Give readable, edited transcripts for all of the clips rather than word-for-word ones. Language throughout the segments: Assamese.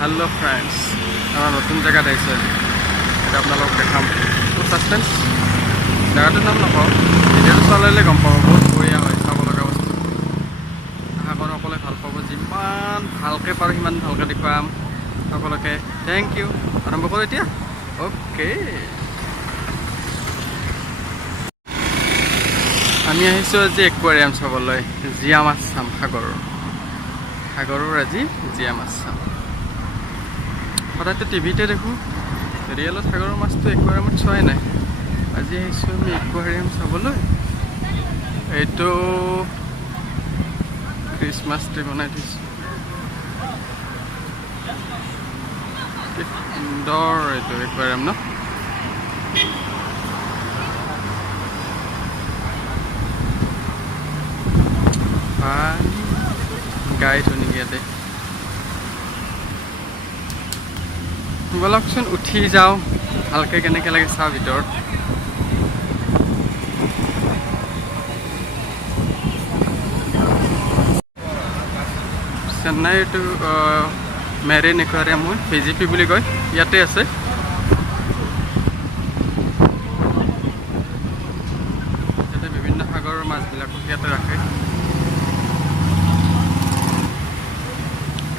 हेलो फ्रेंड्स आमार नतुन जगह आइसे এটা আপোনালোকক দেখাম তো সাসপেন্স জায়গাটোৰ নাম নকওঁ ভিডিঅ'টো চালে গম পাব বহুত বঢ়িয়া হয় চাব লগা বস্তু আশা কৰোঁ সকলোৱে ভাল পাব যিমান ভালকৈ পাৰোঁ সিমান ভালকৈ দেখুৱাম সকলোকে থেংক ইউ আৰম্ভ কৰোঁ এতিয়া অ'কে আমি আহিছোঁ আজি একুৱাৰিয়াম চাবলৈ জীয়া মাছ চাম সাগৰৰ আজি জীয়া মাছ চাম সদায়তো টিভিতে দেখোঁ ৰিয়েলত সাগৰৰ মাছটো একুৱাৰিয়ামত চোৱাই নাই আজি আহিছোঁ আমি একুৱাৰিয়াম চাবলৈ এইটো ক্ৰিছমাছ ট্ৰি বনাই থৈছোঁ কি সুন্দৰ এইটো একুৱাৰিয়াম ন গাইড শুনি ইয়াতে বলকচোন উঠি যাওঁ ভালকৈ কেনেকৈ লাগে চাওঁ ভিতৰত চেন্নাইৰ এইটো মেৰিন একুৱাৰিয়াম হয় VGP বুলি কয় ইয়াতে আছে ইয়াতে বিভিন্ন সাগৰৰ মাছবিলাকো ইয়াতে ৰাখে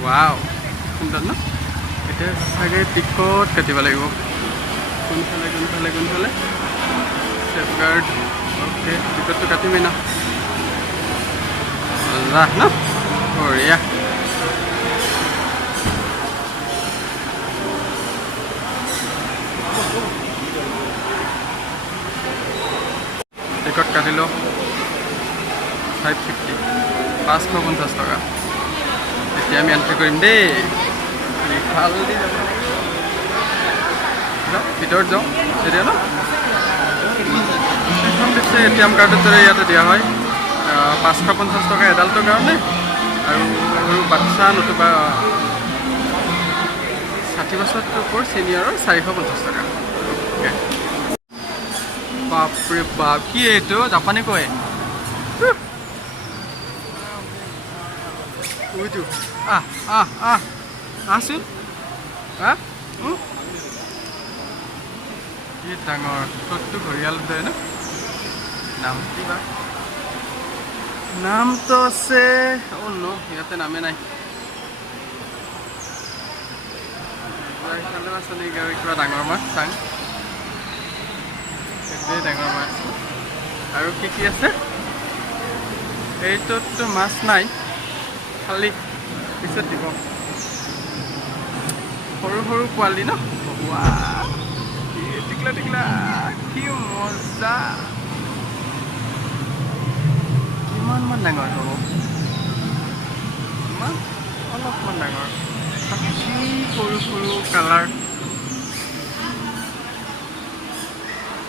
ৱাও সুন্দৰ ন এতিয়া চাগে টিকট কাটিব লাগিব কোনফালে চেফগাৰ্ড অ'কে টিকটটো কাটিমেই ন যা ন বঢ়িয়া টিকট কাটিলোঁ 550 550 টকা এতিয়া আমি এণ্ট্ৰি কৰিম দেই ভিতৰত যাওঁ এতিয়া ন এখন দিছে ATM কাৰ্ডৰ দৰে ইয়াতে দিয়া হয় 550 টকা এডালটোৰ কাৰণে আৰু সৰু বাচ্চা নতুবা 60 বছৰতকৈ ওপৰ ছিনিয়ৰৰ 450 টকা বাপৰে বাপ কি এইটো জাপানী কয় উইটো আছোন কি ডাঙৰ ততটো ঘৰিয়াল যায় ন নাম কিবা নামটো আছে ন ইয়াতে নামে নাই ইফালেও আছে নেকি আৰু কিবা ডাঙৰ মাছ চাং সেইটোৱে ডাঙৰ মাছ আৰু কি আছে এইটোততো মাছ নাই খালি পিছত দিব সৰু সৰু পোৱালি ন টিকলা কি মজা কিমানমান ডাঙৰ হ'ব ইমান অলপমান ডাঙৰ কি সৰু কালাৰ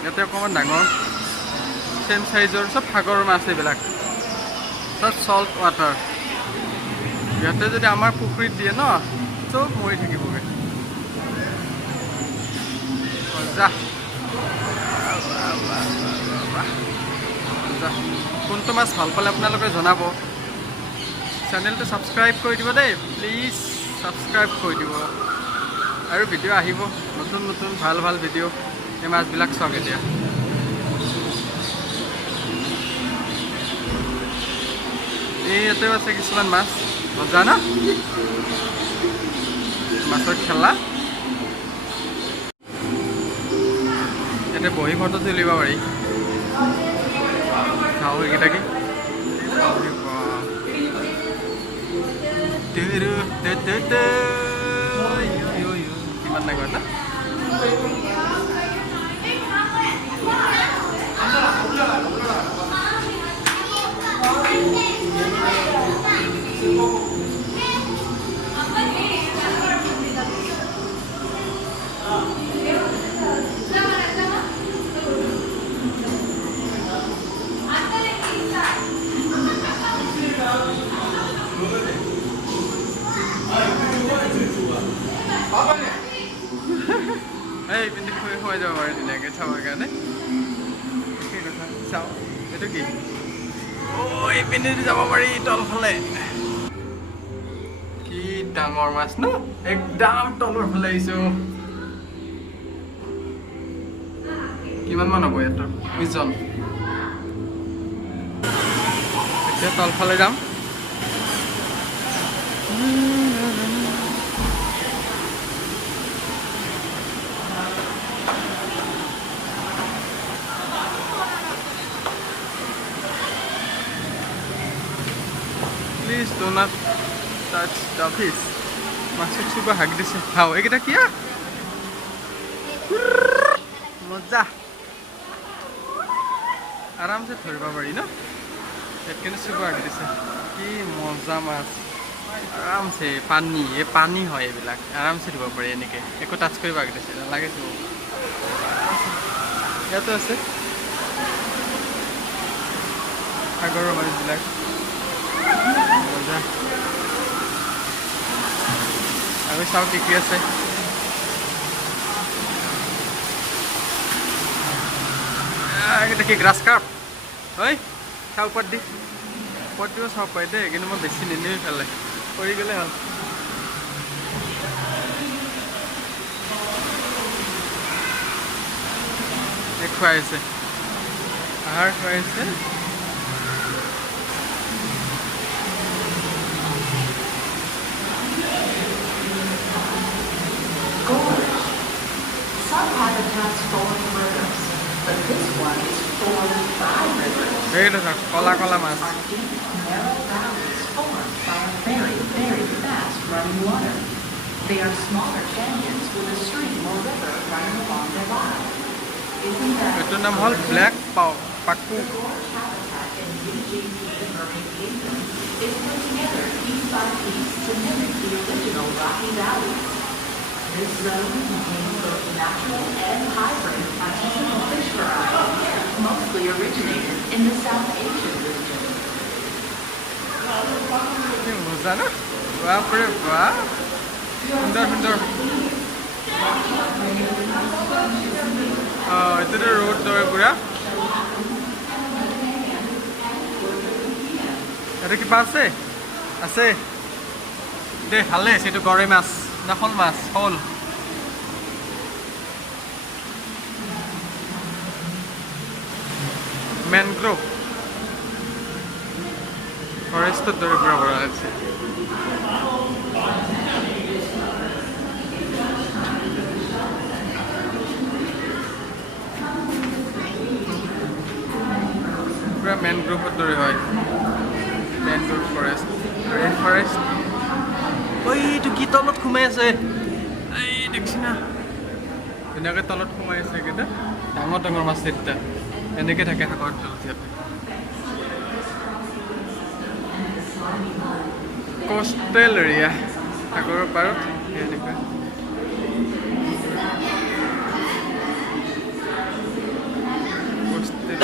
ইয়াতে অকণমান ডাঙৰ চেম চাইজৰ চব সাগৰৰ মাছ এইবিলাক চব চল্ট ৱাটাৰ ইয়াতে যদি আমাৰ পুখুৰীত দিয়ে ন চব মৰি থাকিবগৈ যা কোনটো মাছ ভাল পালে আপোনালোকে জনাব চেনেলটো ছাবস্ক্ৰাইব কৰি দিব দেই প্লিজ ছাবস্ক্ৰাইব কৰি দিব আৰু ভিডিঅ' আহিব নতুন ভাল ভিডিঅ' এই মাছবিলাক চাওক এতিয়া এই ইয়াতেও আছে কিছুমান মাছ মজা না মাছৰ খেলা ইয়াতে বহি ফটো তুলিব পাৰি চাওঁ এইকেইটা কি কিমান ডাঙৰ না এই পিন্ধি সোমাই যাব পাৰে ধুনীয়াকৈ চাবৰ কাৰণে চাওঁ এইটো কি এই পিন্ধি যাব পাৰি তলফালে কি ডাঙৰ মাছ ন একদম তলৰ ফালে আহিছোঁ কিমান মান হ'ব ইয়াত ওজন এতিয়া তলফালে যাম Please do not touch the fish. Masuk suka hak di sini. Hau, kita kia. Mojah. Aram se thori pari na. Ekene suka hak di sini. Ki mojah mas. Aram se pani, ye pani hoy ebilak. Aram se thori pari enike. Eko touch kori hak di sini. Lage tu. Ya to ase. Agor mas bilak. আমি চাওঁ কি কি আছে এটা কি গ্ৰাছ কাপ হয় চাওঁ ওপৰত দি ওপৰত দিব চাওঁ পাই দেই কিন্তু মই বেছি নিনিও ইফালে কৰি গ'লে হ'ল খুৱাইছে আহাৰ খুৱাইছে Some habitats form rivers, but this one is formed by rivers. Kola kola mas. Are deep, narrow valleys formed by a very, very fast running water. They are smaller canyons with a stream or river running along their bottom. Isn't that? Ito naman hol black paku. The gorge habitat in UGP Marine Kingdom is put together piece by piece to mimic the original Rocky Valley. This zone contains both natural and hybrid artisanal fish varieties, mostly originated in the South Asian region. Ini mozah na? Baapre baap. Sundar sundar. Itu the road dore pura. Ada kipa ase? Ase. De hale situ gore mas. Na hol mas, hol. Mangrove. Forest to dore pura bora ache. Pura mangrove dore hoy. Mangrove forest. Rain forest. Oi, itu ki tলত সোমাই আছে এই দেখছি না ধুনীয়াকৈ তলত সোমাই আছে এইকেইটা ডাঙৰ ডাঙৰ মাছ এটা এনেকৈ থাকে সাগৰ তলত ইয়াতে কোষ্টেল এৰিয়া সাগৰৰ পাৰত এনেকুৱা কোষ্টেল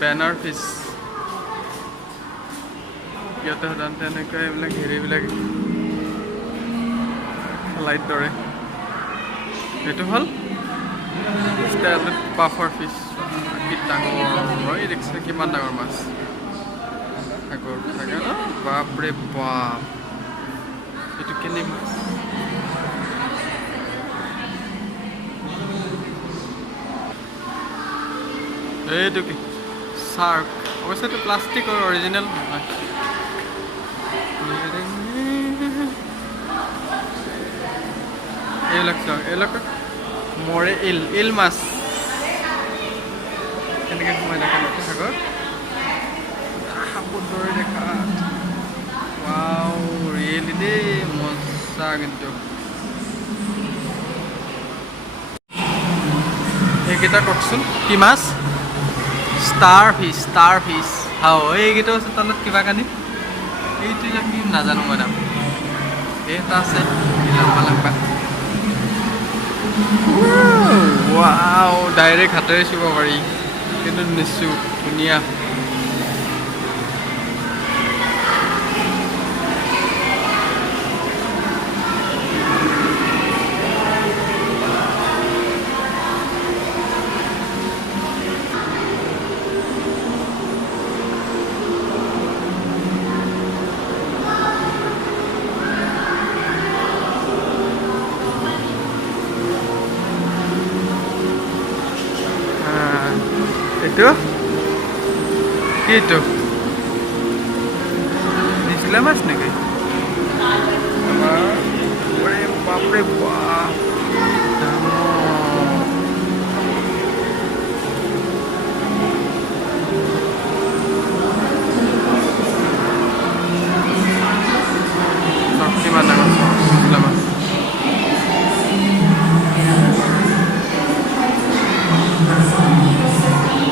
banner fish ইয়াতে সাধাৰণতে এনেকুৱা এইবিলাক হেৰিবিলাক লাইট দৰে এইটো হ'ল ষ্টাইলত পাফাৰ ফিছ কি ডাঙৰ এই দেখিছে কিমান ডাঙৰ মাছ আগৰ থাকে ন বাপৰে বাপ এইটো কেনে মাছ এইটো কি শাৰ্ক অবশ্যই তো প্লাস্টিকৰ অৰিজিনেল নহয় এইবিলাক মৰে ইল মাছ কেনেকৈ সোমাই দেখা নতুন সাগৰ সাপৰ দৰে দেখা ৱাও ৰিয়েলি দেই মজা কিন্তু এইকেইটা কওকচোন কি মাছ Starfish, এইকেইটা আছে তলত কিবা কানি এইটো যে কি নাজানো মেডাম এটা আছে লাম্বা লাম্বা ৱাও ডাইৰেক্ট হাতেৰে চুব পাৰি কিন্তু নিশ্চয় ধুনীয়া itu itu nisla mas nahi বাপৰে বাপ কিমান ডাঙৰ নিছলা মাছ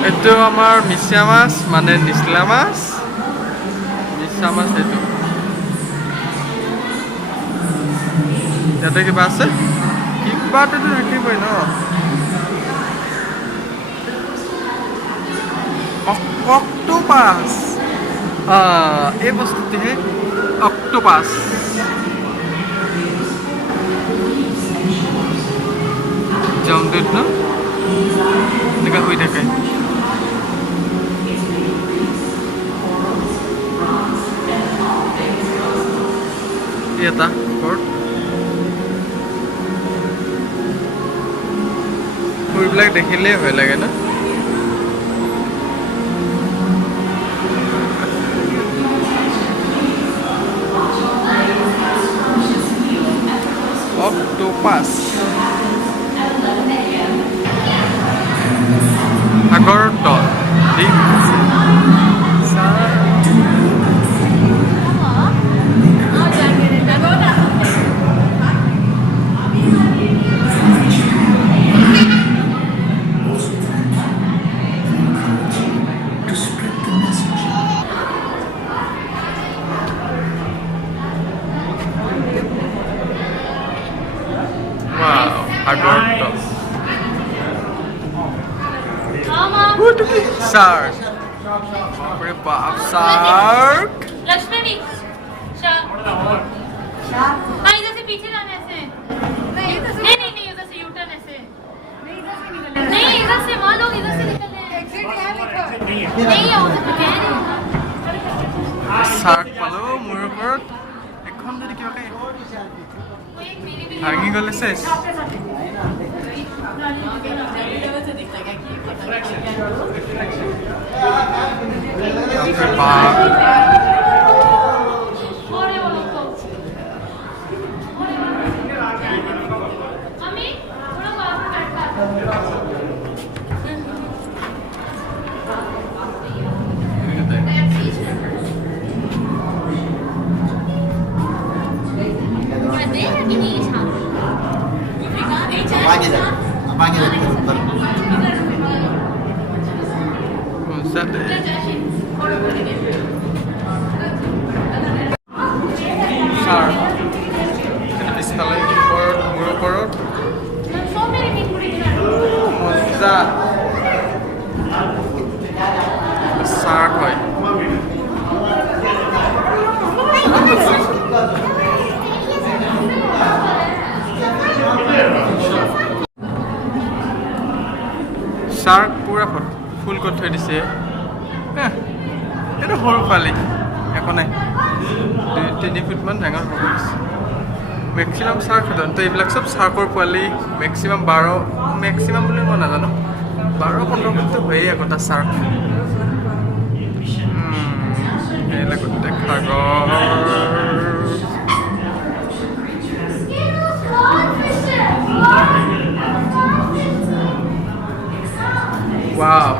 এইটো আমাৰ মিছা মাছ মানে নিছলা মাছ মিছা মাছ এইটো ইয়াতে কিবা আছে কিবাটো থাকিবই ন অক্টোপাছ এই বস্তুটোহে অক্টোপাছ জংটোত ন এনেকুৱা হৈ থাকে এটা ঘৰত ফুলবিলাক দেখিলেই ভয় লাগে ন অক্টোপাছ সাগৰৰ তল দ্বীপ Shark. Pretty pop shark. Lakshmi हाँ इधर से पीछे जाने से नहीं नहीं उधर से यूटर्न ऐसे नहीं इधर से मान लो इधर से निकलने नहीं उधर से कह रही Shark পালো মোৰ ওপৰত এখন যদি কিবা ভাঙি গ'লে শেষ পিছফালে ওপৰত মোৰ ওপৰত মজা শাৰ্ক হয় শাৰ্ক পুৰা ফুল কৰি থৈ দিছে এইটো সৰু পোৱালি একো নাই 2-3 ফুটমান ডাঙৰ হ'ব দিছে মেক্সিমাম শাৰ্ক সাধাৰণতে এইবিলাক চব শাৰ্কৰ পোৱালি মেক্সিমাম 12 মেক্সিমাম বুলি মই নাজানো 12-15 ফুটটো হয়েই আকৌ এটা শাৰ্ক এইবিলাক দেখা Wow.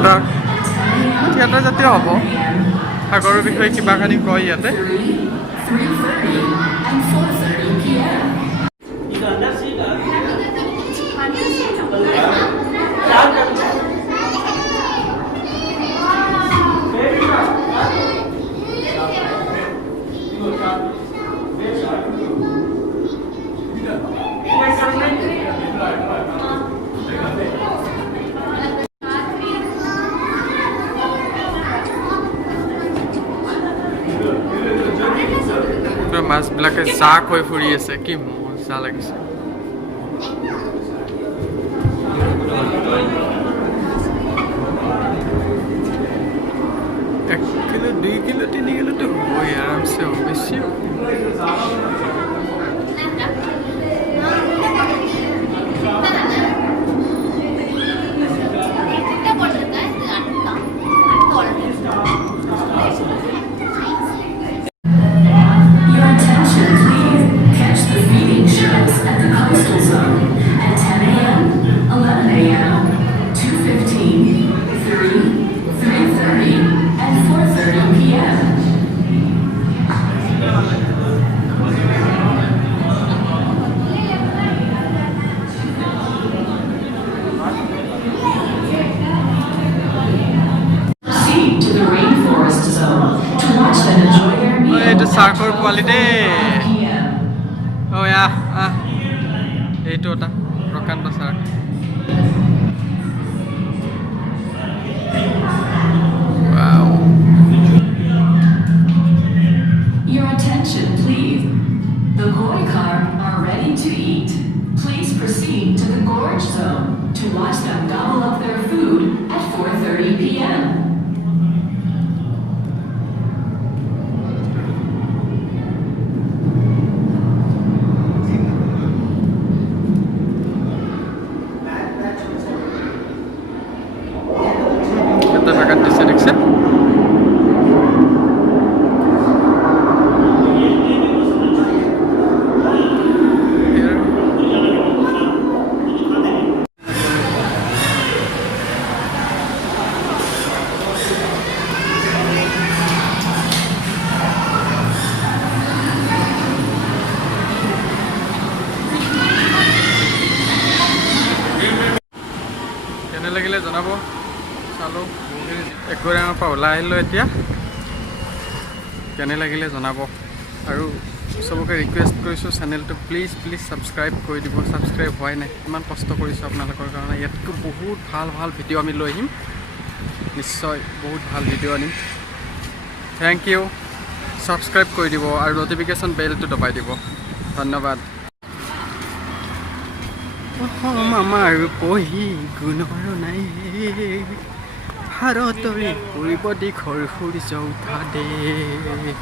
থিয়েটাৰ জাতীয় হ'ব সাগৰৰ বিষয়ে কিবা কানি কয় ইয়াতে 3:30 and 4:30 p.m. মাছবিলাকে জাক হৈ ফুৰি আছে কি মজা লাগিছে এক কিলো 2 কিলো 3 কিলোটো হ'বই আৰামছে বেছি Your attention, please. Catch the feeding shows at the coastal zone at 10 a.m., 11 a.m., 2:15, 3, 3:30, and 4:30 p.m. Proceed to the rainforest zone to watch them enjoy their meal. এইটো চাৰ্কৰ পোৱালি দেই p.m. ঐ আহ এইটো এটা প্ৰকাণ্ড চাৰ্ক Wow. Your attention, please. The koi carp are ready to eat. Please proceed to the gorge zone to watch them gobble up their food at 4:30 p.m. Kita akan disedikse কেনে লাগিলে জনাব চালো একুৱাৰিয়ামৰ পৰা ওলাই আহিলোঁ এতিয়া কেনে লাগিলে জনাব আৰু চবকে ৰিকুৱেষ্ট কৰিছোঁ চেনেলটো প্লিজ ছাবস্ক্ৰাইব কৰি দিব ছাবস্ক্ৰাইব হোৱাই নাই ইমান কষ্ট কৰিছোঁ আপোনালোকৰ কাৰণে ইয়াতকৈ বহুত ভাল ভাল ভিডিঅ' আমি লৈ আহিম নিশ্চয় বহুত ভাল ভিডিঅ' আনিম থেংক ইউ ছাবস্ক্ৰাইব কৰি দিব আৰু ন'টিফিকেশ্যন বেলটো দবাই দিব ধন্যবাদ আমাৰ পঢ়ি গুণৰ নাই ভাৰতৰে পূৰ্ব দিশৰ সূৰ্য উঠা দেশ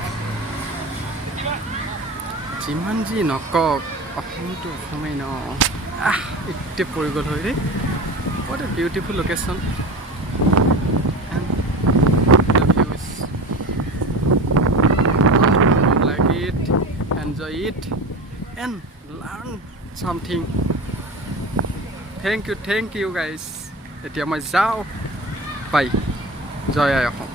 যিমান যি নকওক অসমটো অসমেই ন এতিয়া পৰি গ'ল হয় দেই what a beautiful location and the views like it enjoy it and learn something thank you guys এতিয়া মই যাওঁ বাই জয় আই অসম